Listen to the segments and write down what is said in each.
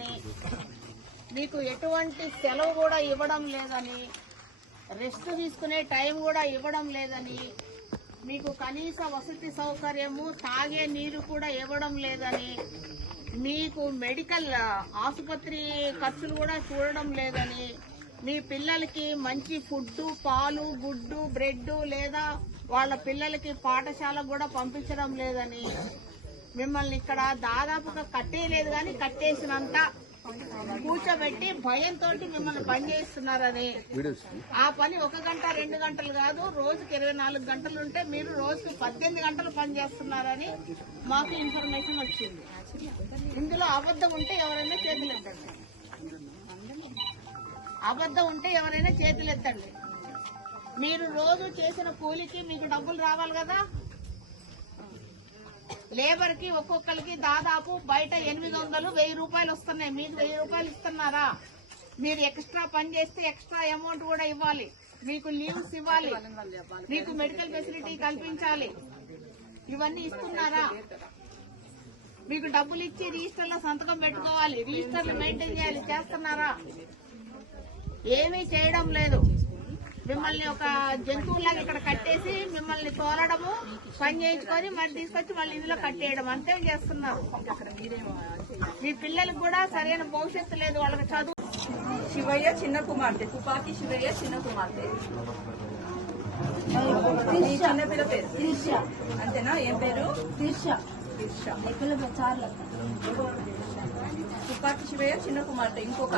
లేదని, మీకు ఎటువంటి సెలవు కూడా ఇవ్వడం లేదని, రెస్ట్ తీసుకునే టైం కూడా ఇవ్వడం లేదని, మీకు కనీస వసతి సౌకర్యము తాగే నీరు కూడా ఇవ్వడం లేదని, మీకు మెడికల్ ఆసుపత్రి ఖర్చులు కూడా చూడడం లేదని, మీ పిల్లలకి మంచి ఫుడ్, పాలు, గుడ్డు, బ్రెడ్ లేదా వాళ్ళ పిల్లలకి పాఠశాల కూడా పంపించడం లేదని, మిమ్మల్ని ఇక్కడ దాదాపుగా కట్టేయలేదు కానీ కట్టేసినంత కూర్చోబెట్టి భయంతో మిమ్మల్ని పని చేస్తున్నారని, ఆ పని 1 గంట 2 గంటలు కాదు, రోజుకి 24 గంటలు ఉంటే మీరు రోజుకి 18 గంటలు పని చేస్తున్నారని మాకు ఇన్ఫర్మేషన్ వచ్చింది. ఇందులో అబద్ధం ఉంటే ఎవరైనా చేతులెత్తండి, అబద్ధం ఉంటే ఎవరైనా చేతులెత్తండి. మీరు రోజు చేసిన కూలికి మీకు డబ్బులు రావాలి కదా. లేబర్ కి ఒక్కొక్కరికి దాదాపు బయట 800, 1000 రూపాయలు వస్తున్నాయి. మీకు 1000 రూపాయలు ఇస్తున్నారా? మీరు ఎక్స్ట్రా పని చేస్తే ఎక్స్ట్రా అమౌంట్ కూడా ఇవ్వాలి, మీకు లీవ్స్ ఇవ్వాలి, మీకు మెడికల్ ఫెసిలిటీ కల్పించాలి. ఇవన్నీ ఇస్తున్నారా? మీకు డబ్బులు ఇచ్చి రిజిస్టర్లో సంతకం పెట్టుకోవాలి, రిజిస్టర్లు మెయింటైన్ చేయాలి. చేస్తున్నారా? ఏమీ చేయడం లేదు. మిమ్మల్ని ఒక జంతువులాగా ఇక్కడ కట్టేసి మిమ్మల్ని తోలడము, పని చేయించుకొని మరి తీసుకొచ్చి మళ్ళీ ఇందులో కట్టేయడం అంతే చేస్తున్నారు. మీ పిల్లలకు కూడా సరైన భవిష్యత్తు లేదు, వాళ్ళకి చదువు. శివయ్య చిన్న కుమార్తె, తుపాకి శివయ్య చిన్న కుమార్తె. చిన్న పిల్ల పేరు అంతేనా? ఏం పేరు? తుపాకి శివయ్య చిన్న కుమార్తె. ఇంకొక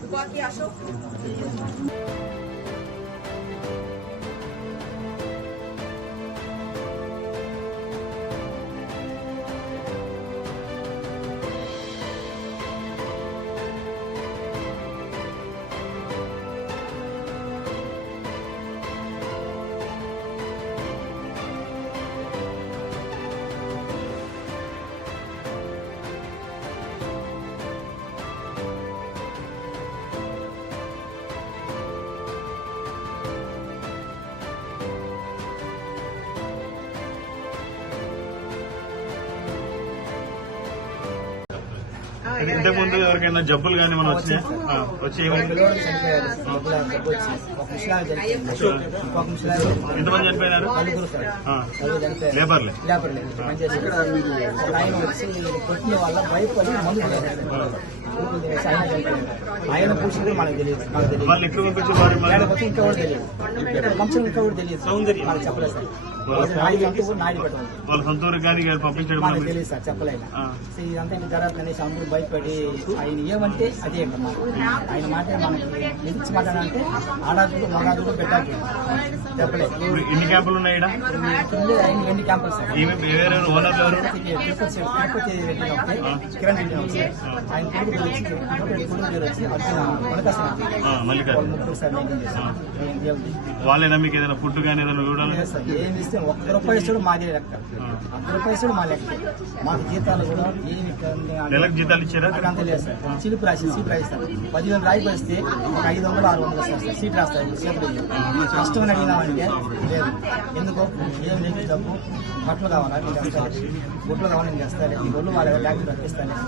తుపాకి అశోక్. ఇంతకుముందు ఎవరికైనా జబ్బులు కానీ మనం వచ్చి ఎంతమంది చనిపోయినారు? లేబర్లే. ఆయన పూర్తి మనకు తెలియదు, వాళ్ళు ఎక్కడ పంపించారు? ఇంకా కూడా తెలియదు, ఇంకా కూడా తెలియదు, మనకు చెప్పలేదు సార్. వాళ్ళ సొంత ఊరికి కానీ పంపించడం మనకు తెలియదు సార్, చెప్పలేదు. ఇదంతా ఇంక జరగదు అనేసి అందరూ భయపడి ఆయన ఏమంటే అదే ఆయన మాట మనకి నిలిచి మాట్లాడంటే ఆడాదుడు మగాదుడు పెట్టాలి చెప్పలేదు. ఎన్ని క్యాంపులు ఉన్నాయి? ఆయన 2 క్యాంపులు సార్. తిరుపతి రెడ్డి కిరణ్ రెడ్డి వచ్చి ఆయన కొడుకు పేరు వచ్చి ముగ్గురు సార్. వాళ్ళేనా మీకు ఏదైనా ఫుడ్ కానీ ఏదైనా చూడాలి? ఏమి ఇస్తే 1 రూపాయి ఇస్తాడు మాదే లెక్క, 1 రూపాయి ఇస్తాడు మా లెక్క. మాకు జీతాలు కూడా ఏమి నెలకు జీతాలు ఇచ్చారా? అంత లేదు సార్. చిలుపు రాసి సీట్ రాయిస్తారు, 10,000 రాయికి వస్తే ఒక 500, 600 వస్తారు సీట్ రాస్తారు. సీట్లు కష్టమని అడిగినామంటే లేదు. ఎందుకో ఏం లేదు, డబ్బు బట్టలు కావాలా గుట్లు కావాలి, నేను చేస్తాను, ఈ ఒళ్ళు వాళ్ళ ట్యాక్సీ రప్పిస్తాను అక్కడ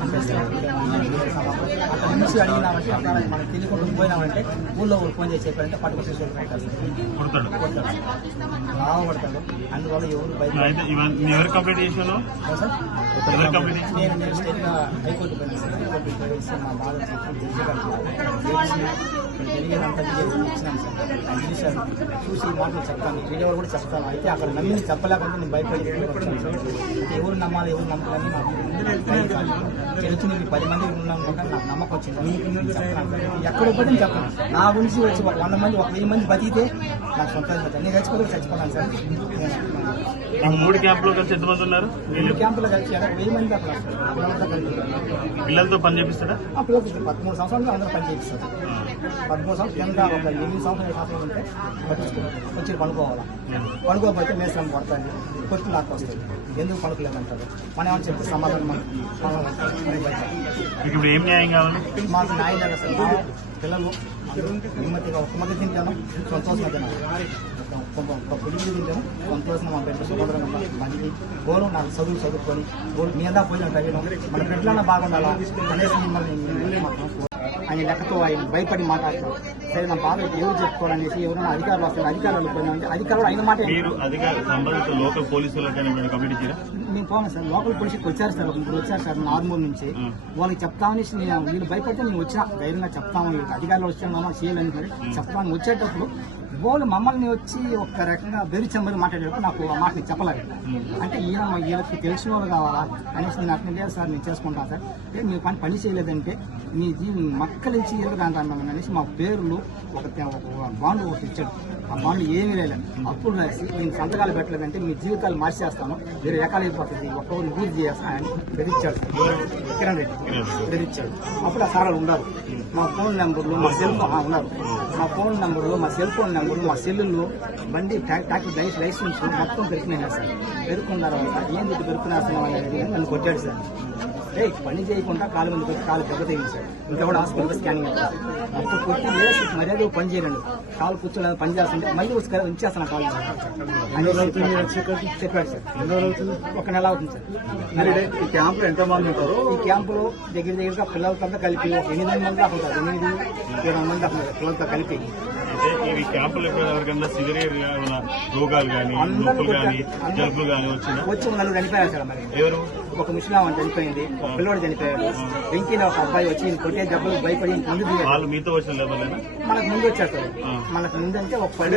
నుంచి అడిగినామంటే అక్కడ మనకు తెలియకుండా పోయినామంటే ఊళ్ళో ఫోన్ చేసి చెప్పారంటే పట్టుకొచ్చి లాభపడతాడు. అందువల్ల ఎవరు బయట నేను స్టేట్ గా హైకోర్టు పోయినా సార్. హైకోర్టు పోయి మా బాధ తెలియనంత ఇచ్చినాను సార్. ఆయన చూశాను, చూసి ఈ మాటలు చెప్తాను, వీడియో కూడా చెప్తాను. అయితే అక్కడ నమ్మి చెప్పలేకుండా నేను భయపడి ఎవరు నమ్మాలి ఎవరు నమ్మాలని నాకు తెలిసి నేను 10 మంది ఉన్నాను కనుక నాకు నమ్మకం వచ్చింది. ఎక్కడ పోతే చెప్పను, నా గురించి వచ్చి 100 మంది 1000 మంది బతికితే నాకు సంతోషం. నేను చచ్చిపోతే చచ్చిపోతాను సార్. 3 క్యాంపులో కలిసి ఎంతమంది ఉన్నారు? 2 క్యాంపులో కలిసి 1000 మంది అక్కడ పిల్లలతో పని చేపిస్తాడా? 13 సంవత్సరాలు అందరూ పని చేపిస్తారు. 13 సంవత్సరాలు ఎంత ఒక 8 సంవత్సరాలు ఉంటే వచ్చి పనుకోవాలా. పనుకోకపోతే మేసం పడుతుంది, కొట్టు నాకు వస్తుంది. ఎందుకు పనుకోలేదంటారు? మనం ఏమని చెప్తే సమాధానం ఇప్పుడు ఏం న్యాయం కావాలి? మాకు న్యాయం జరగదు సార్. మా పిల్లలు నెమ్మదిగా ఒక్క మధ్య తింటాను, సంతోషంగా తిన్నాను. ఒక పొడిగి తింటాము సంతోషంగా మా బిడ్డ సుభద్రంగా మంచిది గోరు నాకు చదువుకొని గోరు మీ అంతా పోయిన తగ్గడం మన బిడ్డలన్నా బాగుండాలా అనేసి మిమ్మల్ని ఆయన లెక్కతో ఆయన భయపడి మాట్లాడతారు. సరే నా బాధ ఎవరు చెప్పుకోవాలనేసి ఎవరైనా అధికారులు వస్తారు, అధికారులు పోయినా అధికారులు అయిన మాట మీరు అధికార సంబంధిత లోకల్ పోలీసులకైనా మీరు కంప్లైంట్ ఇచ్చారా? నేను పోను సార్, లోకల్ పోలీసుకి వచ్చారు సార్, ఇప్పుడు వచ్చారు సార్ ఆర్మూర్ నుంచి. వాళ్ళకి చెప్తామనేసి నేను వీళ్ళు భయపడితే నేను వచ్చిన ధైర్యంగా చెప్తాము, అధికారులు వచ్చాను చేయాలని మరి చెప్తాను. వచ్చేటప్పుడు వాళ్ళు మమ్మల్ని వచ్చి ఒక రకంగా బెరిచమ్మని మాట్లాడేటప్పుడు నాకు ఆ మాటని చెప్పలేదు. అంటే వీళ్ళకి తెలిసిన వాళ్ళు కావాలా అనేసి నేను అట్లా లేదు సార్, నేను చేసుకుంటాను సార్. మీరు పని చేయలేదంటే మీ మక్కలించి ఎదుగుదాంటాను అనేసి మా పేర్లు ఒక బాండ్ ఒకటి ఇచ్చాడు. ఆ బాండ్ ఏమీ లేదు, అప్పుడు రాసి నేను సంతకాలు పెట్టలేదంటే మీ జీవితాలు మార్చేస్తాను, మీరు ఏకాలైపోతుంది, ఒక్కొక్కరు పూర్తి చేస్తానని బెదిరించాడు కిరణ్ రెడ్డి బెదిరించాడు. అప్పుడు ఆ సారాలు ఉన్నారు, మా ఫోన్ నెంబర్లు మా సెల్ ఉన్నారు, మా ఫోన్ నెంబర్లు మా సెల్ ఫోన్ నెంబర్లు మా సెల్లుల్లో బండి ట్యాక్సీ లైసెన్స్ మొత్తం పెరుకున్నాయి సార్. పెరుకున్న తర్వాత ఏంటి పెరుకునేస్తున్నాం అనేది నన్ను కొట్టాడు సార్. పని చేయకుండా కాలు మంది కొట్టి కాలు దెబ్బ తగింది సార్. ఇంకా కూడా హాస్పిటల్ స్కానింగ్ అప్పుడు కొట్టి లేదు మర్యాద పని చేయలేడు, కాలు కూర్చోలేదు పని చేస్తుంటే మళ్ళీ ఉంచేస్తాను కాలు చెప్పాడు సార్. ఒక నెల అవుతుంది సార్. ఈ క్యాంప్ లో ఎంతమంది ఉంటారు? ఈ క్యాంపులో దగ్గరగా పిల్లలతో కలిపి 8 మంది దాకా ఉంటారు, 8-7 మంది దాకా ఉంటారు పిల్లలతో కలిపి. అంటే ఈ క్యాంపులో ఎవరికైనా సివియర్ రోగాలు కానీ నొప్పులు కానీ జలుబులు కానీ వచ్చి నలుగురు చనిపోయారు సార్. మరి ఎవరు? ఒక ముస్లిం చనిపోయింది, ఒక పిల్లవాడు చనిపోయాడు. వెంకీలో ఒక అబ్బాయి వచ్చి కొట్టే దెబ్బలు భయపడి ముందు దిగాడు. వాళ్ళు మీతో వచ్చిన లేవలేనా? మనకు ముందు వచ్చారు సార్. మనకు ముందు అంటే ఒక 10